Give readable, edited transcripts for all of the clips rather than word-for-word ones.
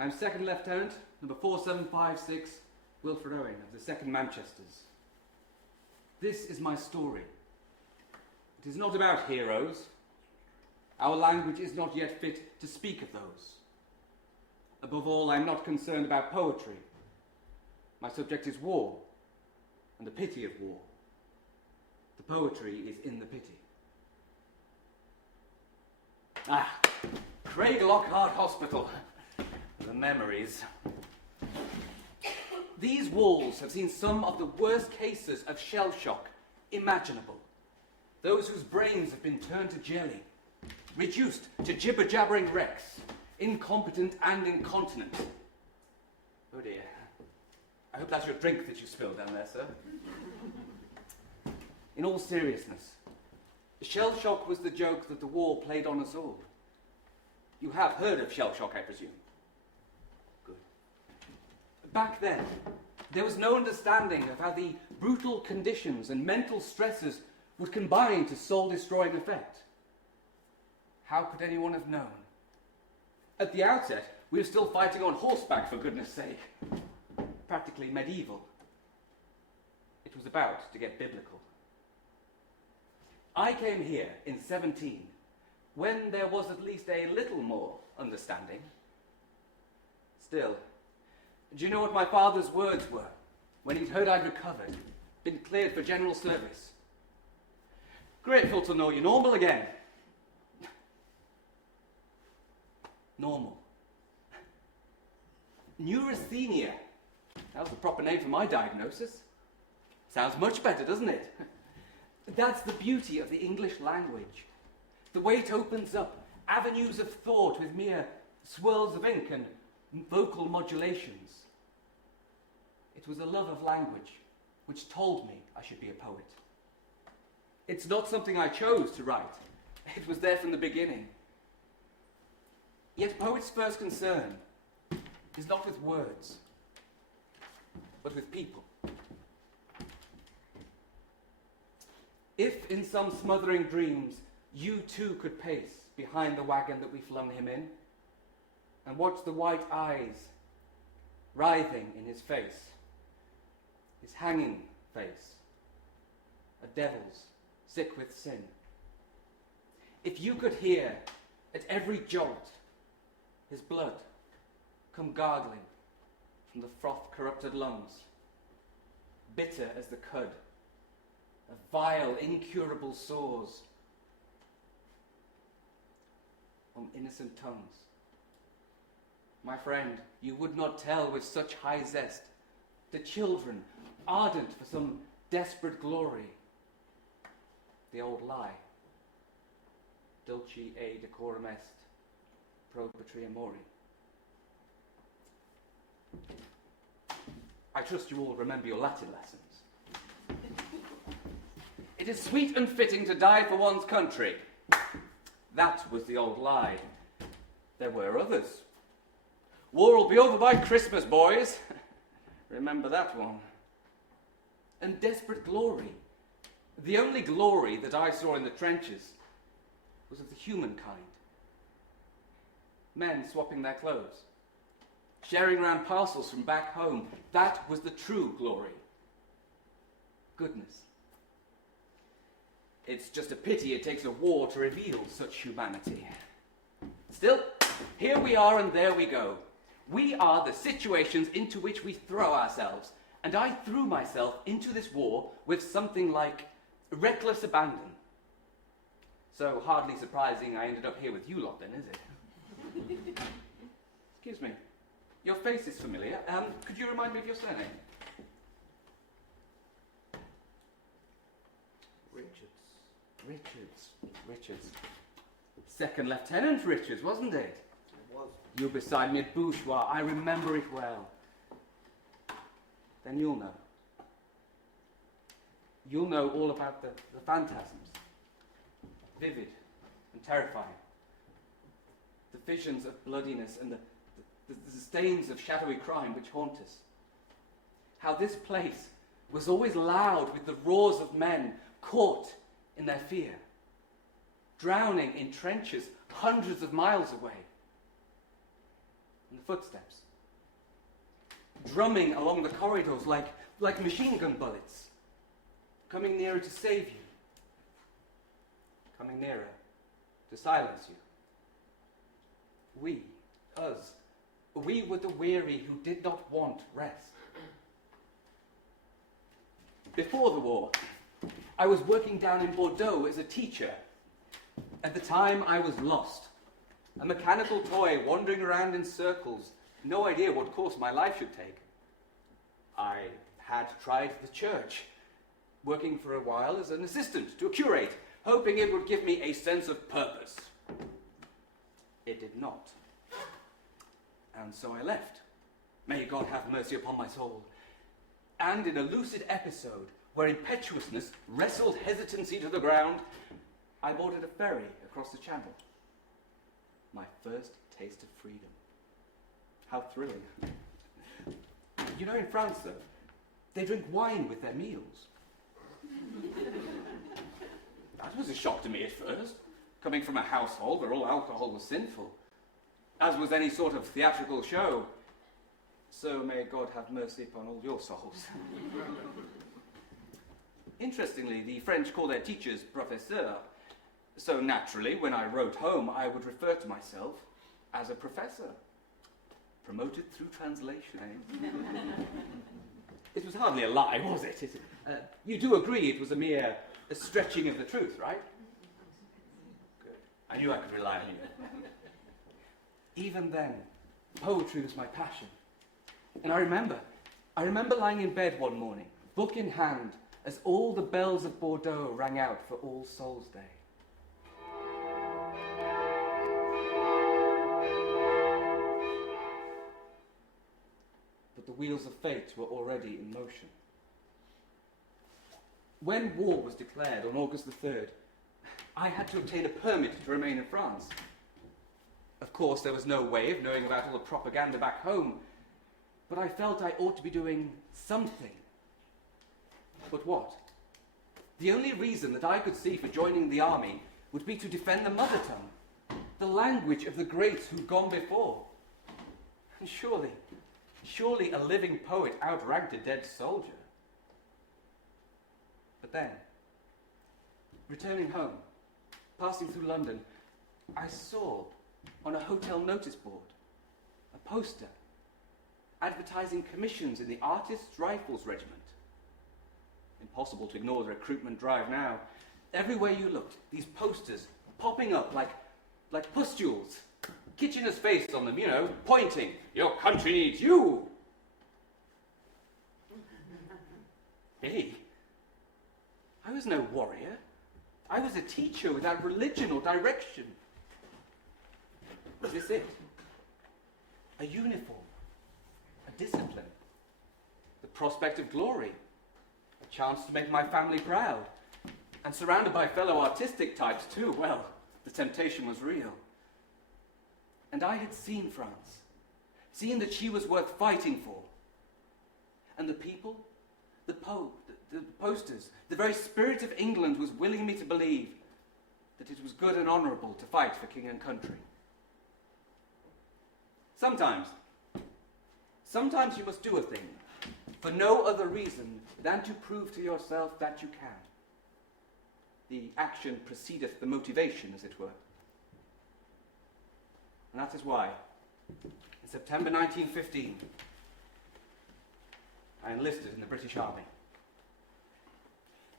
I'm Second Lieutenant, number 4756, Wilfred Owen of the 2nd Manchesters. This is my story. It is not about heroes. Our language is not yet fit to speak of those. Above all, I'm not concerned about poetry. My subject is war, and the pity of war. The poetry is in the pity. Craig Lockhart Hospital. The memories. These walls have seen some of the worst cases of shell shock imaginable. Those whose brains have been turned to jelly, reduced to jibber-jabbering wrecks, incompetent and incontinent. Oh dear. I hope that's your drink that you spilled down there, sir. In all seriousness, shell shock was the joke that the war played on us all. You have heard of shell shock, I presume? Good. Back then, there was no understanding of how the brutal conditions and mental stresses would combine to soul-destroying effect. How could anyone have known? At the outset, we were still fighting on horseback, for goodness sake. Practically medieval. It was about to get biblical. I came here in 17, when there was at least a little more understanding. Still, do you know what my father's words were when he'd heard I'd recovered, been cleared for general service? Grateful to know you're normal again. Normal. Neurasthenia. That was the proper name for my diagnosis. Sounds much better, doesn't it? That's the beauty of the English language. The way it opens up avenues of thought with mere swirls of ink and vocal modulations. It was a love of language which told me I should be a poet. It's not something I chose to write. It was there from the beginning. Yet poets' first concern is not with words, but with people. If in some smothering dreams you too could pace behind the wagon that we flung him in, and watch the white eyes writhing in his face, his hanging face, a devil's sick with sin. If you could hear at every jolt his blood come gargling from the froth-corrupted lungs, bitter as the cud of vile, incurable sores on innocent tongues. My friend, you would not tell with such high zest the children, ardent for some desperate glory, the old lie, dulce et decorum est, pro patria mori. I trust you all remember your Latin lessons. It is sweet and fitting to die for one's country. That was the old lie. There were others. War will be over by Christmas, boys. Remember that one. And desperate glory. The only glory that I saw in the trenches was of the human kind. Men swapping their clothes, sharing round parcels from back home. That was the true glory. Goodness. It's just a pity it takes a war to reveal such humanity. Still, here we are and there we go. We are the situations into which we throw ourselves. And I threw myself into this war with something like reckless abandon. So hardly surprising I ended up here with you lot then, is it? Excuse me. Your face is familiar. Could you remind me of your surname? Richards. Second Lieutenant Richards, wasn't it? It was. You were beside me at Bourgeois. I remember it well. Then you'll know. You'll know all about the phantasms. Vivid and terrifying. The visions of bloodiness and the stains of shadowy crime which haunt us. How this place was always loud with the roars of men caught in their fear, drowning in trenches hundreds of miles away. and the footsteps, drumming along the corridors like machine gun bullets, coming nearer to save you, coming nearer to silence you. We were the weary who did not want rest. Before the war, I was working down in Bordeaux as a teacher. At the time, I was lost, a mechanical toy wandering around in circles, no idea what course my life should take. I had tried the church, working for a while as an assistant to a curate, hoping it would give me a sense of purpose. It did not. And so I left. May God have mercy upon my soul. And in a lucid episode where impetuousness wrestled hesitancy to the ground, I boarded a ferry across the channel. My first taste of freedom. How thrilling. You know, in France, though, they drink wine with their meals. That was a shock to me at first, coming from a household where all alcohol was sinful, as was any sort of theatrical show. So may God have mercy upon all your souls. Interestingly, the French call their teachers professeurs. So naturally, when I wrote home, I would refer to myself as a professor. Promoted through translation, eh? It was hardly a lie, was it? You do agree it was a mere stretching of the truth, right? Good. I knew I could rely on you. Even then, poetry was my passion. And I remember lying in bed one morning, book in hand, as all the bells of Bordeaux rang out for All Souls' Day. But the wheels of fate were already in motion. When war was declared on August the 3rd, I had to obtain a permit to remain in France. Of course, there was no way of knowing about all the propaganda back home, but I felt I ought to be doing something. But what? The only reason that I could see for joining the army would be to defend the mother tongue, the language of the greats who'd gone before. And surely a living poet outranked a dead soldier. But then, returning home, passing through London, I saw on a hotel notice board a poster advertising commissions in the Artists' Rifles Regiment. Impossible to ignore the recruitment drive now. Everywhere you looked, these posters popping up like pustules. Kitchener's face on them, you know, pointing. Your country needs you. Me? I was no warrior. I was a teacher without religion or direction. Was this it? A uniform, a discipline, the prospect of glory, a chance to make my family proud, and surrounded by fellow artistic types too. Well, the temptation was real. And I had seen France, seen that she was worth fighting for. And the people, the posters, the very spirit of England was willing me to believe that it was good and honourable to fight for king and country. Sometimes you must do a thing for no other reason than to prove to yourself that you can. The action precedeth the motivation, as it were. And that is why, in September 1915, I enlisted in the British Army.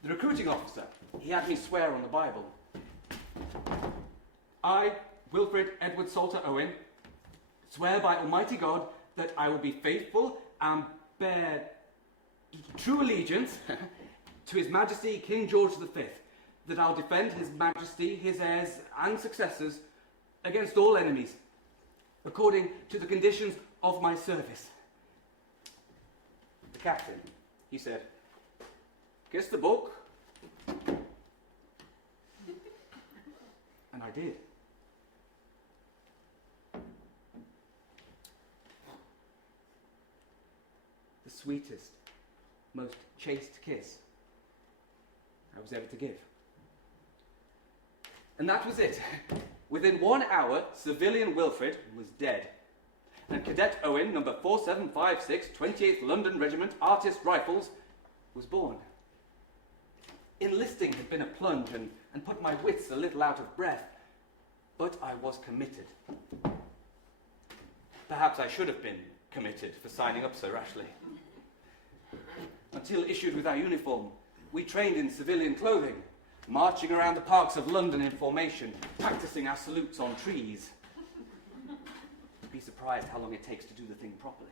The recruiting officer, he had me swear on the Bible. I, Wilfred Edward Salter Owen, swear by Almighty God that I will be faithful and bear true allegiance to His Majesty King George V, that I'll defend His Majesty, his heirs and successors against all enemies, according to the conditions of my service. The captain, he said, kiss the book. And I did. The sweetest, most chaste kiss I was ever to give. And that was it. Within 1 hour, civilian Wilfred was dead. and Cadet Owen, number 4756, 28th London Regiment, Artist Rifles, was born. Enlisting had been a plunge and put my wits a little out of breath, but I was committed. Perhaps I should have been committed for signing up so rashly. Until issued with our uniform, we trained in civilian clothing, marching around the parks of London in formation, practicing our salutes on trees. You'd be surprised how long it takes to do the thing properly.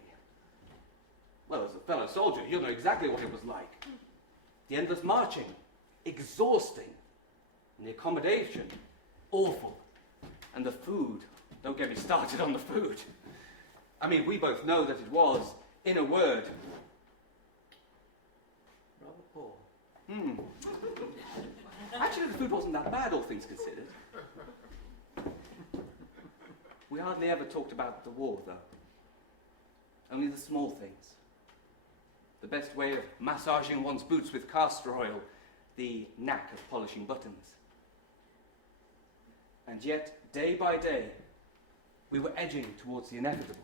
Well, as a fellow soldier, you'll know exactly what it was like. The endless marching, exhausting. And the accommodation, awful. And the food, don't get me started on the food. I mean, we both know that it was, in a word, rather poor. Actually, the food wasn't that bad, all things considered. We hardly ever talked about the war, though. Only the small things. The best way of massaging one's boots with castor oil, the knack of polishing buttons. And yet, day by day, we were edging towards the inevitable.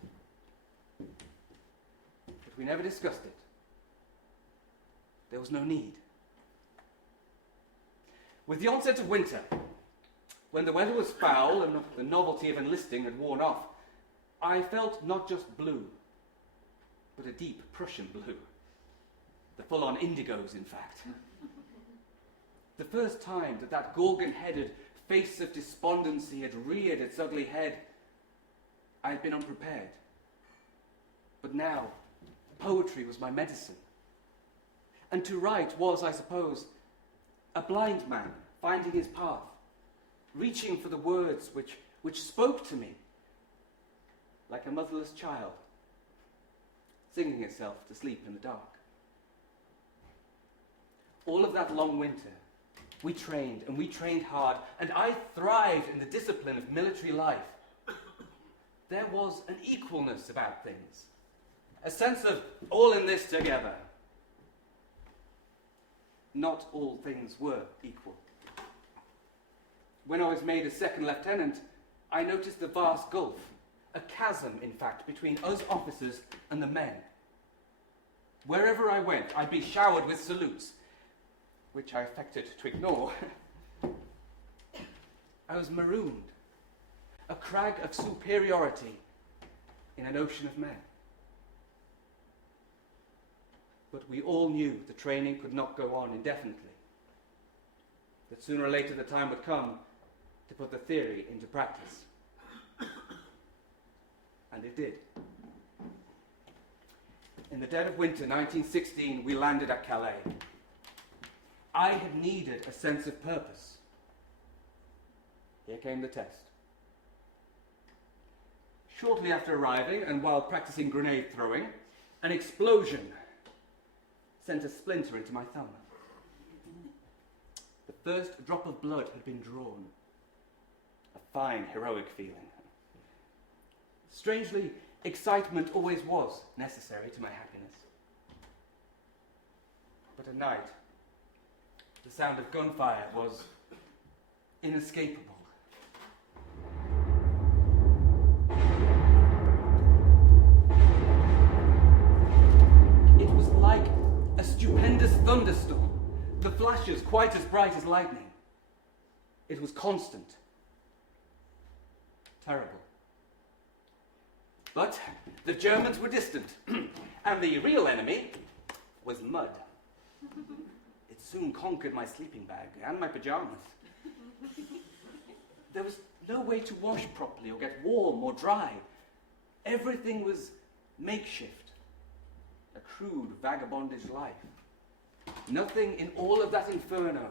But we never discussed it. There was no need. With the onset of winter, when the weather was foul and the novelty of enlisting had worn off, I felt not just blue, but a deep Prussian blue. The full-on indigos, in fact. The first time that gorgon-headed face of despondency had reared its ugly head, I had been unprepared. But now, poetry was my medicine. And to write was, I suppose, a blind man finding his path, reaching for the words which spoke to me, like a motherless child, singing itself to sleep in the dark. All of that long winter, we trained, and we trained hard, and I thrived in the discipline of military life. There was an equalness about things, a sense of all in this together. Not all things were equal. When I was made a second lieutenant, I noticed the vast gulf, a chasm, in fact, between us officers and the men. Wherever I went, I'd be showered with salutes, which I affected to ignore. I was marooned, a crag of superiority in an ocean of men. But we all knew the training could not go on indefinitely, that sooner or later the time would come to put the theory into practice. And it did. In the dead of winter 1916, we landed at Calais. I had needed a sense of purpose. Here came the test. Shortly after arriving, and while practicing grenade throwing, an explosion sent a splinter into my thumb. The first drop of blood had been drawn. A fine, heroic feeling. Strangely, excitement always was necessary to my happiness. But at night, the sound of gunfire was inescapable. It was like a stupendous thunderstorm, the flashes quite as bright as lightning. It was constant. Terrible. But the Germans were distant, and the real enemy was mud. It soon conquered my sleeping bag and my pajamas. There was no way to wash properly or get warm or dry. Everything was makeshift, a crude vagabondish life. Nothing in all of that inferno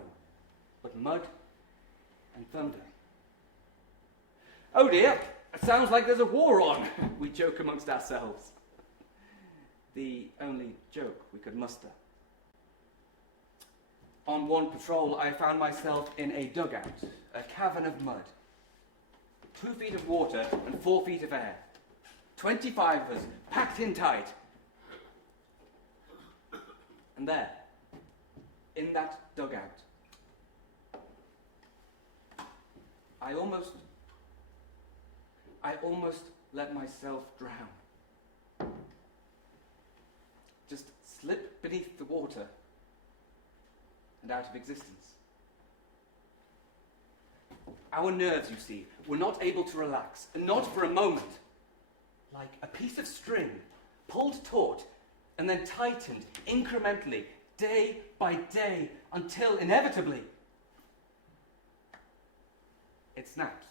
but mud and thunder. Oh dear, it sounds like there's a war on, we joke amongst ourselves. The only joke we could muster. On one patrol, I found myself in a dugout, a cavern of mud. 2 feet of water and 4 feet of air. 25 of us, packed in tight. And there, in that dugout, I almost let myself drown. Just slip beneath the water and out of existence. Our nerves, you see, were not able to relax, and not for a moment. Like a piece of string, pulled taut, and then tightened incrementally, day by day, until inevitably it snaps.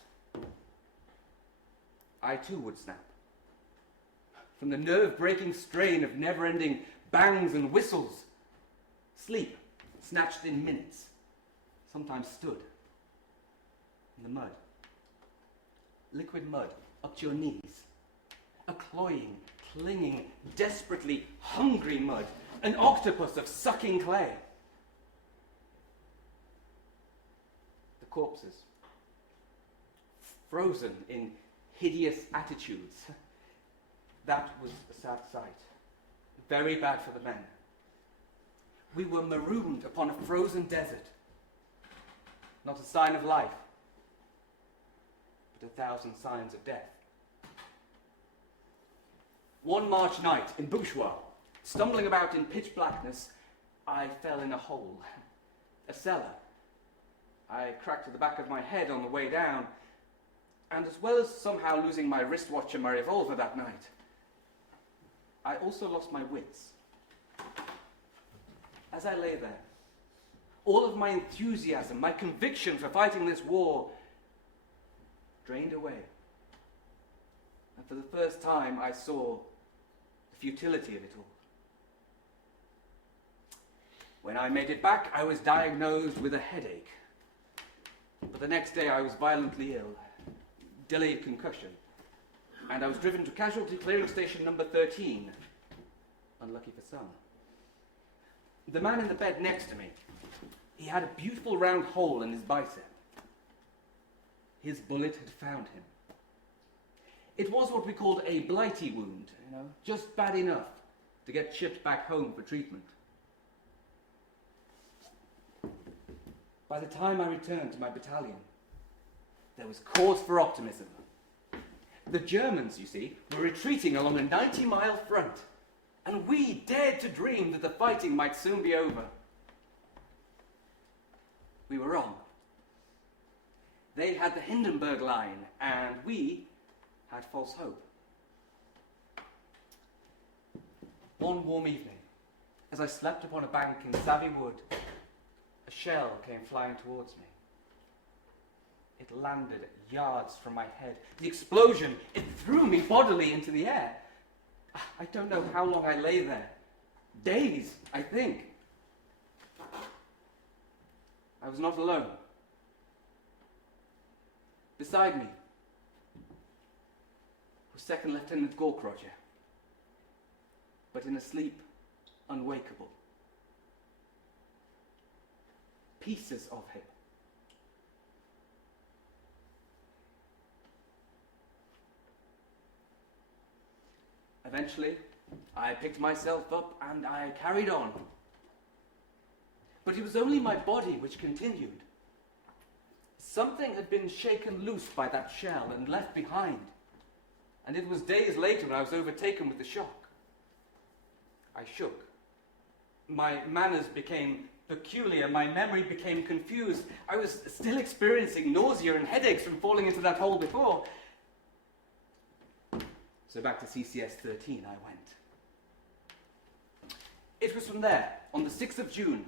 I too would snap. From the nerve-breaking strain of never-ending bangs and whistles, sleep snatched in minutes, sometimes stood in the mud. Liquid mud up to your knees. A cloying, clinging, desperately hungry mud. An octopus of sucking clay. The corpses, frozen in hideous attitudes. That was a sad sight. Very bad for the men. We were marooned upon a frozen desert. Not a sign of life, but 1,000 signs of death. One March night in Bourgeois, stumbling about in pitch blackness, I fell in a hole, a cellar. I cracked the back of my head on the way down, and as well as somehow losing my wristwatch and my revolver that night, I also lost my wits. As I lay there, all of my enthusiasm, my conviction for fighting this war, drained away. And for the first time, I saw the futility of it all. When I made it back, I was diagnosed with a headache. But the next day, I was violently ill, delayed concussion, and I was driven to casualty clearing station number 13. Unlucky for some. The man in the bed next to me, he had a beautiful round hole in his bicep. His bullet had found him. It was what we called a blighty wound, just bad enough to get shipped back home for treatment. By the time I returned to my battalion, there was cause for optimism. The Germans, you see, were retreating along a 90-mile front, and we dared to dream that the fighting might soon be over. We were wrong. They had the Hindenburg Line, and we had false hope. One warm evening, as I slept upon a bank in Savvy Wood, a shell came flying towards me. It landed yards from my head. The explosion, it threw me bodily into the air. I don't know how long I lay there. Days, I think. I was not alone. Beside me was Second Lieutenant Gorkroger, but in a sleep unwakeable. Pieces of him. Eventually, I picked myself up and I carried on. But it was only my body which continued. Something had been shaken loose by that shell and left behind, and it was days later when I was overtaken with the shock. I shook. My manners became peculiar, my memory became confused. I was still experiencing nausea and headaches from falling into that hole before. So back to CCS 13 I went. It was from there, on the 6th of June,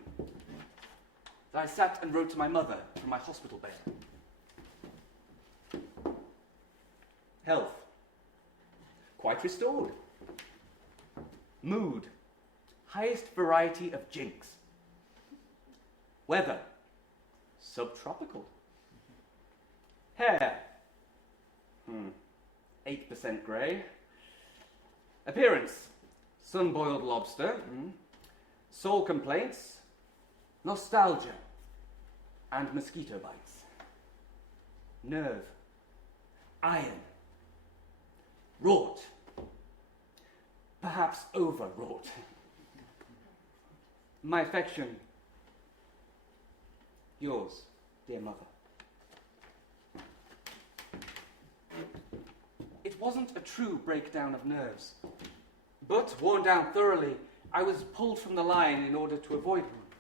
that I sat and wrote to my mother from my hospital bed. Health. Quite restored. Mood. Highest variety of jinx. Weather. Subtropical. Hair. 8% grey. Appearance. Sun-boiled lobster. Soul complaints. Nostalgia. And mosquito bites. Nerve. Iron. Wrought. Perhaps overwrought. My affection. Yours, dear mother. It wasn't a true breakdown of nerves. But, worn down thoroughly, I was pulled from the line in order to avoid one.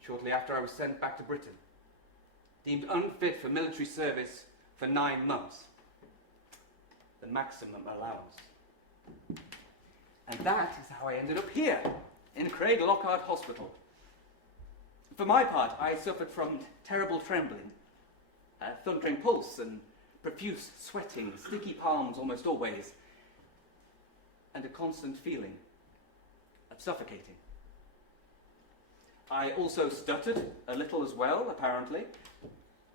Shortly after, I was sent back to Britain, deemed unfit for military service for 9 months, the maximum allowance. And that is how I ended up here, in Craig Lockhart Hospital. For my part, I suffered from terrible trembling, a thundering pulse and profuse sweating, sticky palms almost always, and a constant feeling of suffocating. I also stuttered a little as well, apparently,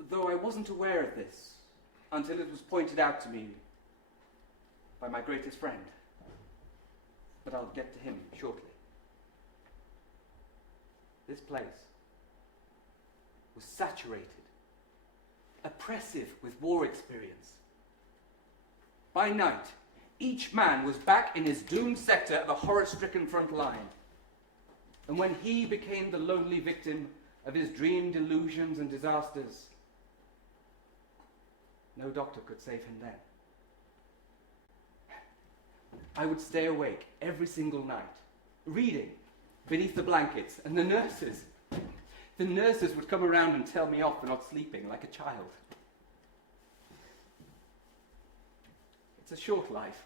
though I wasn't aware of this until it was pointed out to me by my greatest friend. But I'll get to him shortly. This place was saturated, oppressive with war experience. By night, each man was back in his doomed sector of a horror-stricken front line. And when he became the lonely victim of his dream delusions and disasters, no doctor could save him then. I would stay awake every single night, reading beneath the blankets, and the nurses would come around and tell me off for not sleeping like a child. It's a short life,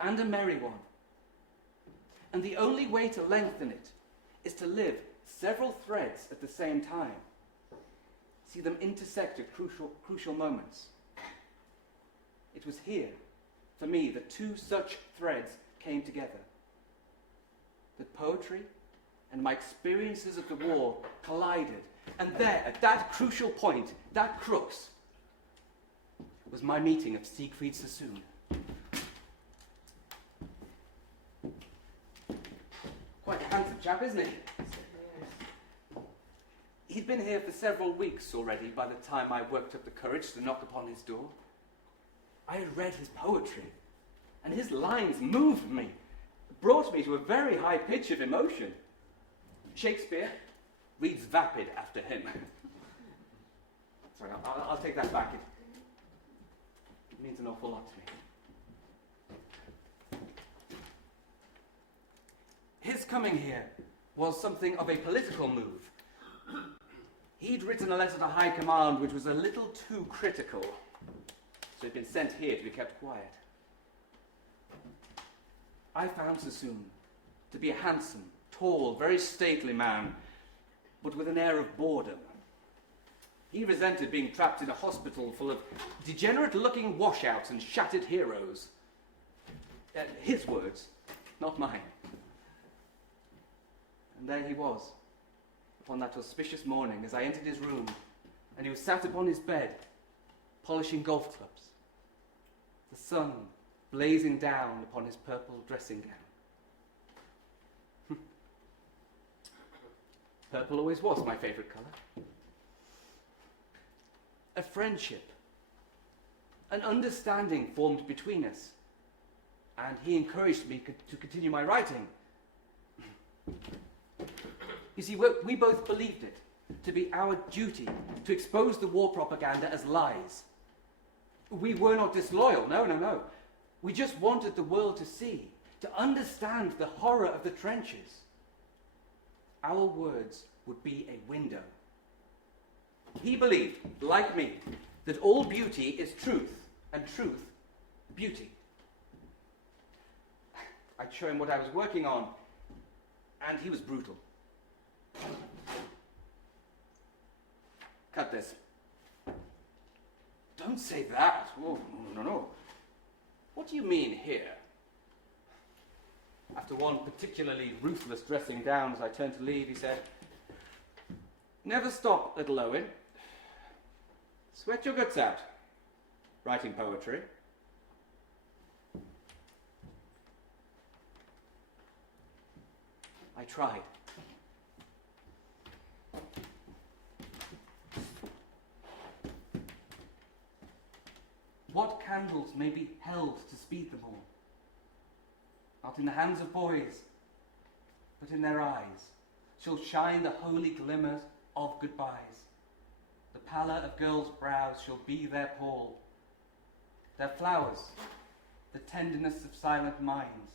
and a merry one. And the only way to lengthen it is to live several threads at the same time. See them intersect at crucial moments. It was here, for me, that two such threads came together. That poetry and my experiences of the war collided. And there, at that crucial point, that crux, was my meeting of Siegfried Sassoon. Quite a handsome chap, isn't he? He'd been here for several weeks already by the time I worked up the courage to knock upon his door. I had read his poetry, and his lines moved me, brought me to a very high pitch of emotion. Shakespeare reads vapid after him. Sorry, I'll take that back. It means an awful lot to me. His coming here was something of a political move. He'd written a letter to High Command which was a little too critical, so he'd been sent here to be kept quiet. I found Sassoon to be a handsome, tall, very stately man, but with an air of boredom. He resented being trapped in a hospital full of degenerate-looking washouts and shattered heroes. His words, not mine. And there he was, upon that auspicious morning, as I entered his room, and he was sat upon his bed, polishing golf clubs, the sun blazing down upon his purple dressing gown. Purple always was my favourite colour. A friendship, an understanding formed between us, and he encouraged me to continue my writing. You see, we both believed it to be our duty to expose the war propaganda as lies. We were not disloyal, no. We just wanted the world to see, to understand the horror of the trenches. Our words would be a window. He believed, like me, that all beauty is truth, and truth, beauty. I'd show him what I was working on, and he was brutal. Cut this. Don't say that. Oh, no. What do you mean here? After one particularly ruthless dressing down as I turned to leave, he said, "Never stop, little Owen. Sweat your guts out, writing poetry." I tried. What candles may be held to speed them all? Not in the hands of boys, but in their eyes, shall shine the holy glimmers of goodbyes. The pallor of girls' brows shall be their pall, their flowers, the tenderness of silent minds,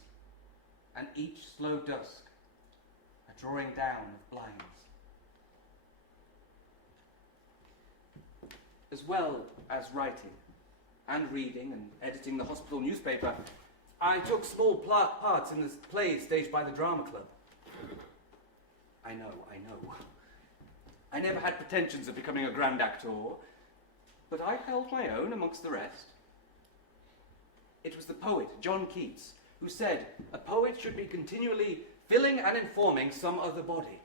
and each slow dusk, a drawing down of blinds. As well as writing and reading and editing the hospital newspaper, I took small parts in the plays staged by the drama club. I know. I never had pretensions of becoming a grand actor, but I held my own amongst the rest. It was the poet, John Keats, who said, a poet should be continually filling and informing some other body.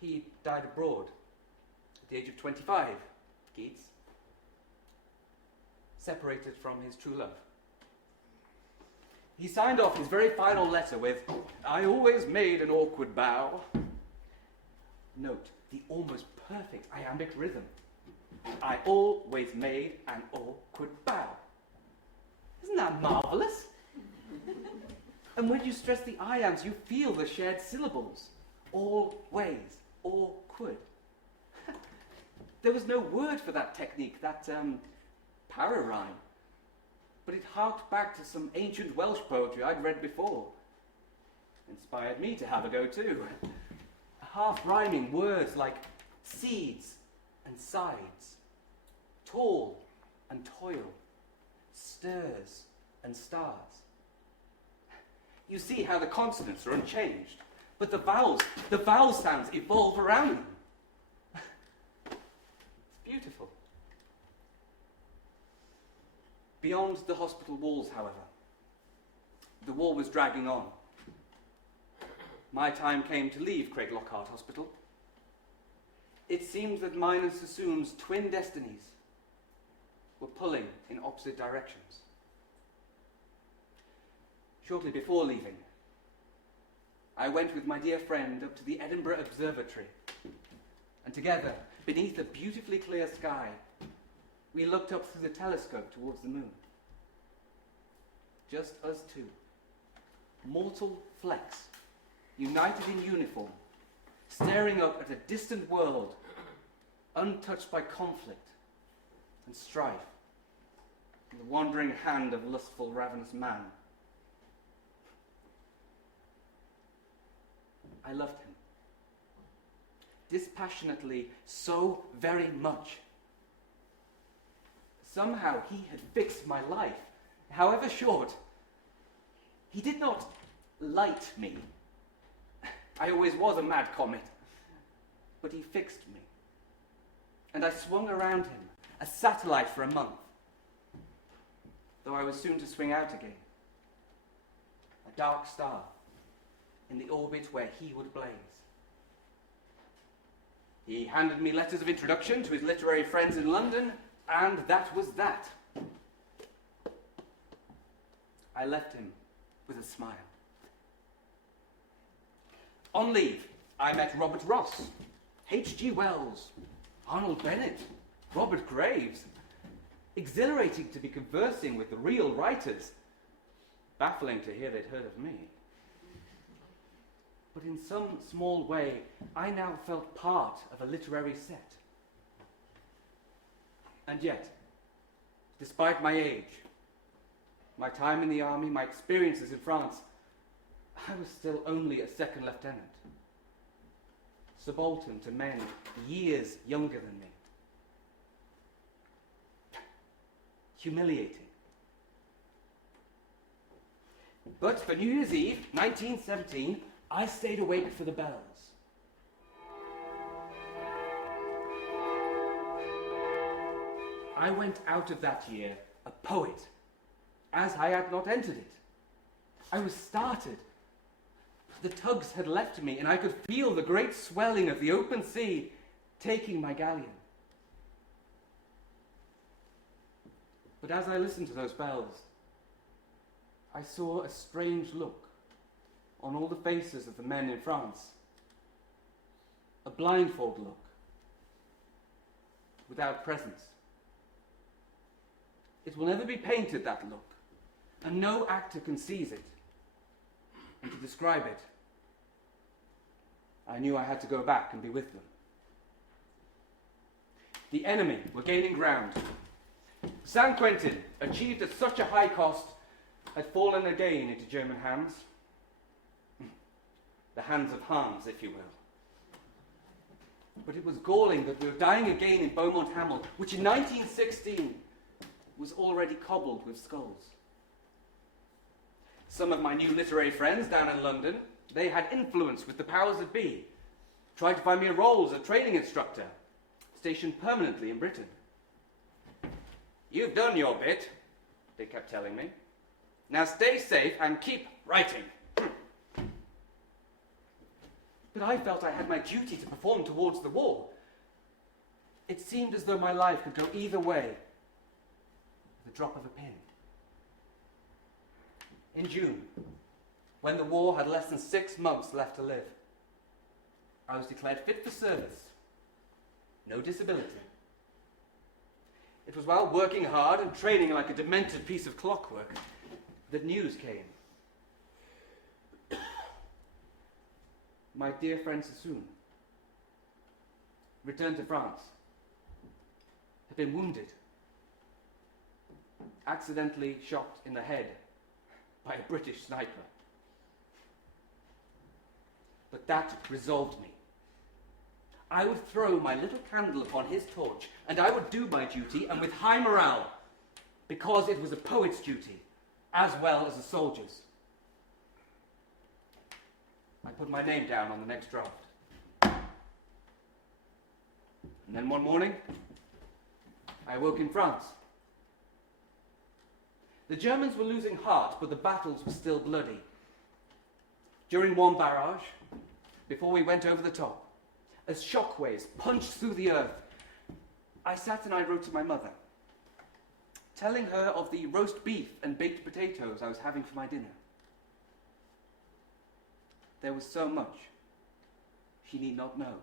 He died abroad at the age of 25, Keats, separated from his true love. He signed off his very final letter with, "I always made an awkward bow." Note the almost perfect iambic rhythm. I always made an awkward bow. Isn't that marvelous? And when you stress the iambs, you feel the shared syllables. Always, awkward. There was no word for that technique, that para-rhyme. But it harked back to some ancient Welsh poetry I'd read before. Inspired me to have a go too. Half-rhyming words like seeds and sides, tall and toil, stirs and stars. You see how the consonants are unchanged, but the vowel sounds evolve around them. It's beautiful. Beyond the hospital walls, however, the war was dragging on. My time came to leave Craig Lockhart Hospital. It seemed that mine and Sassoon's twin destinies were pulling in opposite directions. Shortly before leaving, I went with my dear friend up to the Edinburgh Observatory, and together, beneath a beautifully clear sky, we looked up through the telescope towards the moon. Just us two, mortal flecks, united in uniform, staring up at a distant world, untouched by conflict and strife, and the wandering hand of lustful, ravenous man. I loved him, dispassionately, so very much. Somehow he had fixed my life, however short. He did not light me. I always was a mad comet. But he fixed me. And I swung around him, a satellite for a month, though I was soon to swing out again. A dark star in the orbit where he would blaze. He handed me letters of introduction to his literary friends in London, and that was that. I left him with a smile. On leave, I met Robert Ross, H.G. Wells, Arnold Bennett, Robert Graves. Exhilarating to be conversing with the real writers. Baffling to hear they'd heard of me. But in some small way, I now felt part of a literary set. And yet, despite my age, my time in the army, my experiences in France, I was still only a second lieutenant, subaltern to men years younger than me. Humiliating. But for New Year's Eve, 1917, I stayed awake for the bells. I went out of that year a poet, as I had not entered it. I was started. The tugs had left me, and I could feel the great swelling of the open sea taking my galleon. But as I listened to those bells, I saw a strange look on all the faces of the men in France. A blindfold look, without presence. It will never be painted, that look, and no actor can seize it. And to describe it, I knew I had to go back and be with them. The enemy were gaining ground. San Quentin, achieved at such a high cost, had fallen again into German hands. The hands of Hans, if you will. But it was galling that we were dying again in Beaumont Hamel, which in 1916 was already cobbled with skulls. Some of my new literary friends down in London, they had influence with the powers that be, tried to find me a role as a training instructor, stationed permanently in Britain. "You've done your bit," they kept telling me. "Now stay safe and keep writing." But I felt I had my duty to perform towards the war. It seemed as though my life could go either way, the drop of a pin. In June, when the war had less than 6 months left to live, I was declared fit for service. No disability. It was while working hard and training like a demented piece of clockwork that news came. My dear friend Sassoon, returned to France, had been wounded, accidentally shot in the head by a British sniper. But that resolved me. I would throw my little candle upon his torch, and I would do my duty, and with high morale, because it was a poet's duty, as well as a soldier's. I put my name down on the next draft. And then one morning, I awoke in France. The Germans were losing heart, but the battles were still bloody. During one barrage, before we went over the top, as shockwaves punched through the earth, I sat and I wrote to my mother, telling her of the roast beef and baked potatoes I was having for my dinner. There was so much she need not know.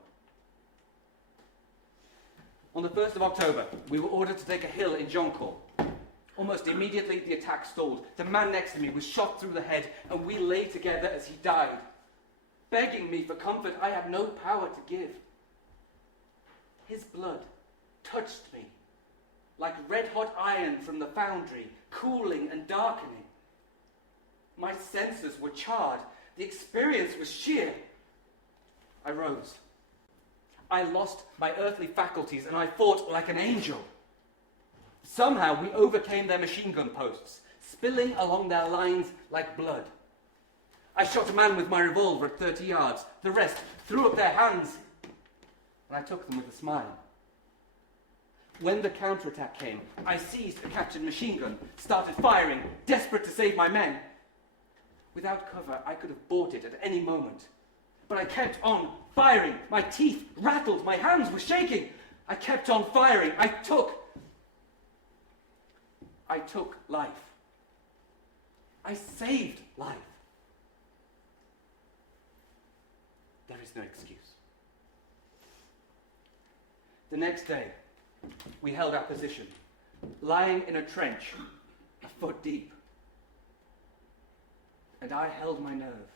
On the 1st of October, we were ordered to take a hill in Joncourt. Almost immediately, the attack stalled. The man next to me was shot through the head, and we lay together as he died. Begging me for comfort I had no power to give. His blood touched me, like red-hot iron from the foundry, cooling and darkening. My senses were charred. The experience was sheer. I rose. I lost my earthly faculties, and I fought like an angel. Somehow we overcame their machine gun posts, spilling along their lines like blood. I shot a man with my revolver at 30 yards. The rest threw up their hands, and I took them with a smile. When the counterattack came, I seized a captured machine gun, started firing, desperate to save my men. Without cover, I could have bought it at any moment. But I kept on firing. My teeth rattled. My hands were shaking. I kept on firing. I took life. I saved life. There is no excuse. The next day, we held our position, lying in a trench, a foot deep. And I held my nerve.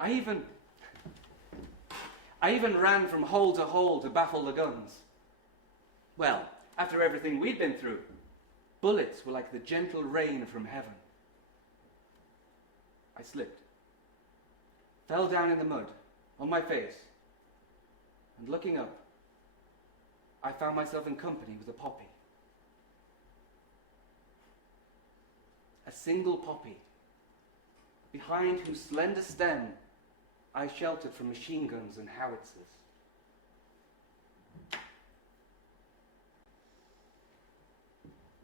I even ran from hole to baffle the guns. Well, after everything we'd been through, bullets were like the gentle rain from heaven. I slipped, fell down in the mud, on my face, and looking up, I found myself in company with a poppy. A single poppy, behind whose slender stem I sheltered from machine guns and howitzers.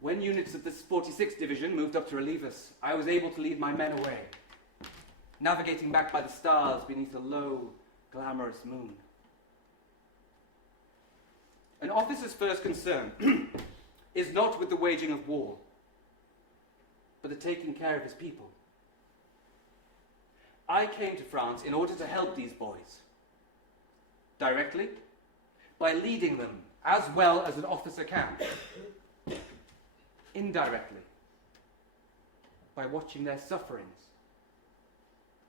When units of this 46th Division moved up to relieve us, I was able to lead my men away, navigating back by the stars beneath a low, glamorous moon. An officer's first concern is not with the waging of war, but the taking care of his people. I came to France in order to help these boys. Directly, by leading them as well as an officer can. Indirectly, by watching their sufferings,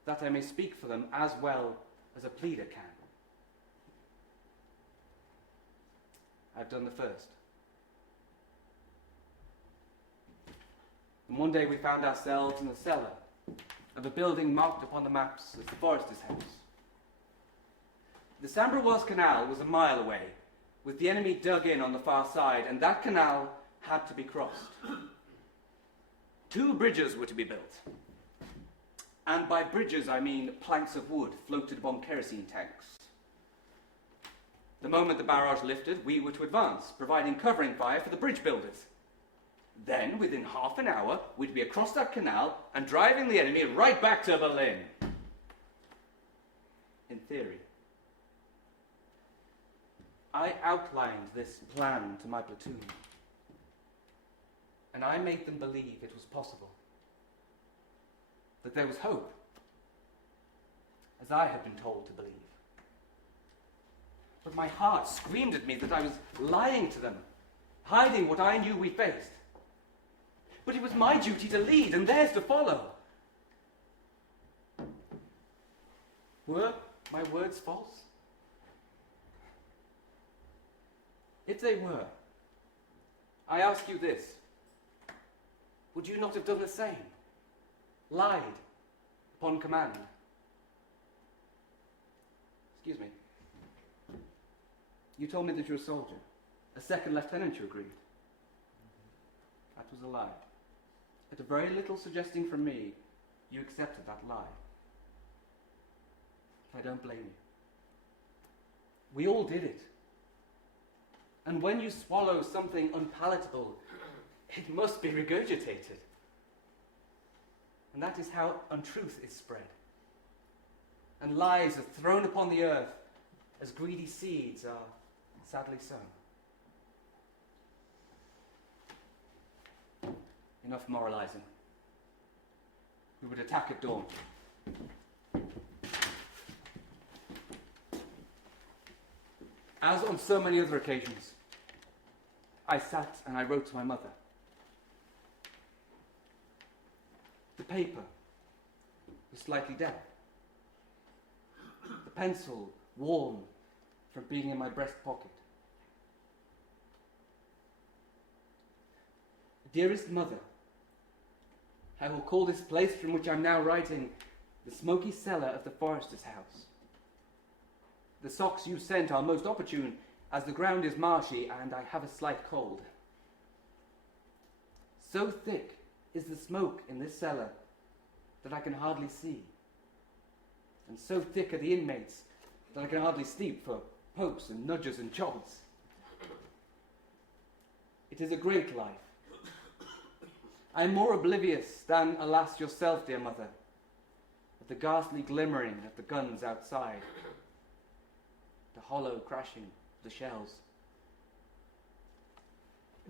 that I may speak for them as well as a pleader can. I've done the first. And one day we found ourselves in the cellar of a building marked upon the maps as the forester's house. The Sambrawas Canal was a mile away, with the enemy dug in on the far side, and that canal had to be crossed. 2 bridges were to be built. And by bridges I mean planks of wood floated upon kerosene tanks. The moment the barrage lifted, we were to advance, providing covering fire for the bridge builders. Then, within half an hour, we'd be across that canal and driving the enemy right back to Berlin. In theory. I outlined this plan to my platoon, and I made them believe it was possible, that there was hope, as I had been told to believe. But my heart screamed at me that I was lying to them, hiding what I knew we faced. But it was my duty to lead and theirs to follow. Were my words false? If they were, I ask you this: would you not have done the same? Lied upon command? Excuse me. You told me that you were a soldier. A second lieutenant, you agreed. That was a lie. At a very little suggesting from me, you accepted that lie. I don't blame you. We all did it. And when you swallow something unpalatable, it must be regurgitated. And that is how untruth is spread. And lies are thrown upon the earth as greedy seeds are sadly sown. Enough moralizing. We would attack at dawn. As on so many other occasions, I sat and I wrote to my mother. The paper was slightly damp. The pencil warm from being in my breast pocket. Dearest mother, I will call this place from which I'm now writing the smoky cellar of the forester's house. The socks you sent are most opportune, as the ground is marshy and I have a slight cold. So thick is the smoke in this cellar that I can hardly see, and so thick are the inmates that I can hardly sleep for pokes and nudges and jogs. It is a great life. I am more oblivious than, alas, yourself, dear mother, of the ghastly glimmering of the guns outside, the hollow crashing of the shells.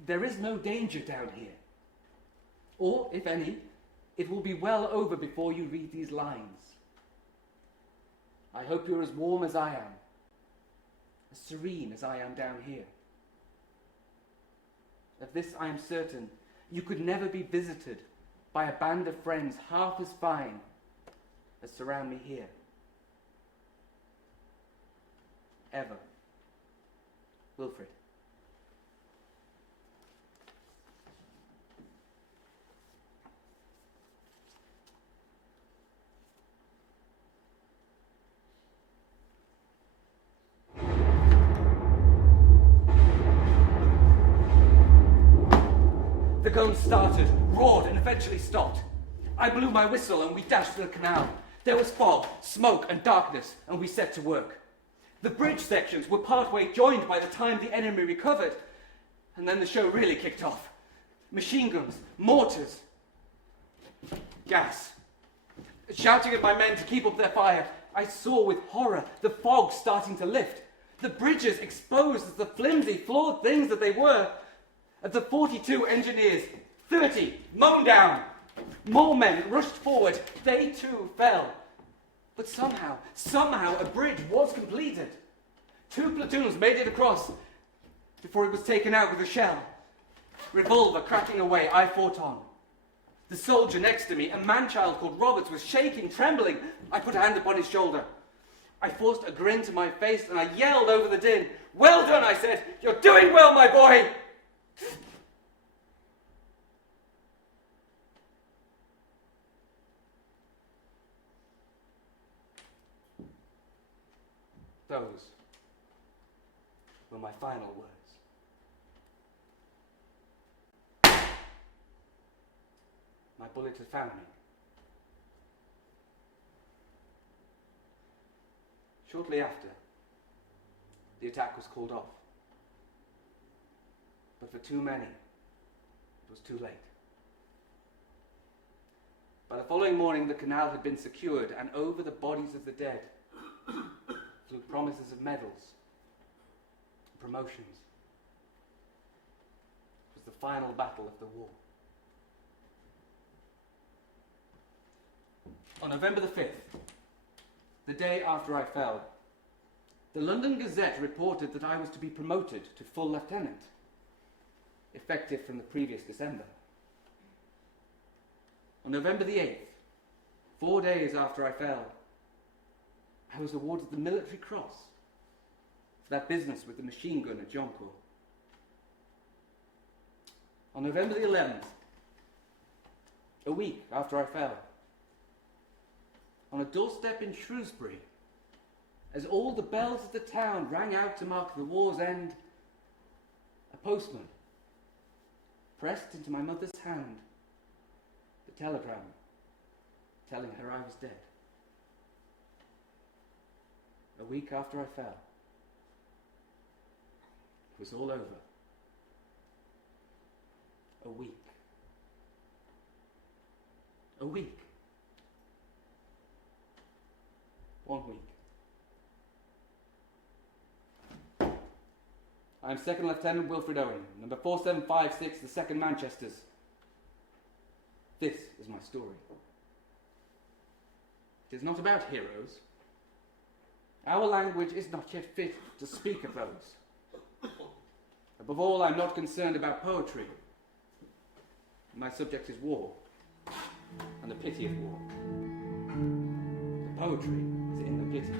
There is no danger down here, or, if any, it will be well over before you read these lines. I hope you're as warm as I am, as serene as I am down here. Of this I am certain: you could never be visited by a band of friends half as fine as surround me here. Ever, Wilfred. The guns started, roared, and eventually stopped. I blew my whistle and we dashed to the canal. There was fog, smoke, and darkness, and we set to work. The bridge sections were partway joined by the time the enemy recovered, and then the show really kicked off. Machine guns, mortars, gas. Shouting at my men to keep up their fire, I saw with horror the fog starting to lift, the bridges exposed as the flimsy, flawed things that they were. Of the 42 engineers, 30 mown down. More men rushed forward. They too fell. But somehow a bridge was completed. 2 platoons made it across before it was taken out with a shell. Revolver cracking away, I fought on. The soldier next to me, a man-child called Roberts, was shaking, trembling. I put a hand upon his shoulder. I forced a grin to my face and I yelled over the din. "Well done," I said. "You're doing well, my boy." Those were my final words. My bullet had found me. Shortly after, the attack was called off. But for too many, it was too late. By the following morning, the canal had been secured, and over the bodies of the dead flew promises of medals, promotions. It was the final battle of the war. On November the 5th, the day after I fell, the London Gazette reported that I was to be promoted to full lieutenant, effective from the previous December. On November the 8th, 4 days after I fell, I was awarded the Military Cross for that business with the machine gun at Joncourt. On November the 11th, a week after I fell, on a doorstep in Shrewsbury, as all the bells of the town rang out to mark the war's end, a postman pressed into my mother's hand the telegram telling her I was dead. A week after I fell, it was all over. A week. A week. 1 week. I am Second Lieutenant Wilfred Owen, number 4756, the 2nd Manchesters. This is my story. It is not about heroes. Our language is not yet fit to speak of those. Above all, I am not concerned about poetry. My subject is war, and the pity of war. The poetry is in the pity.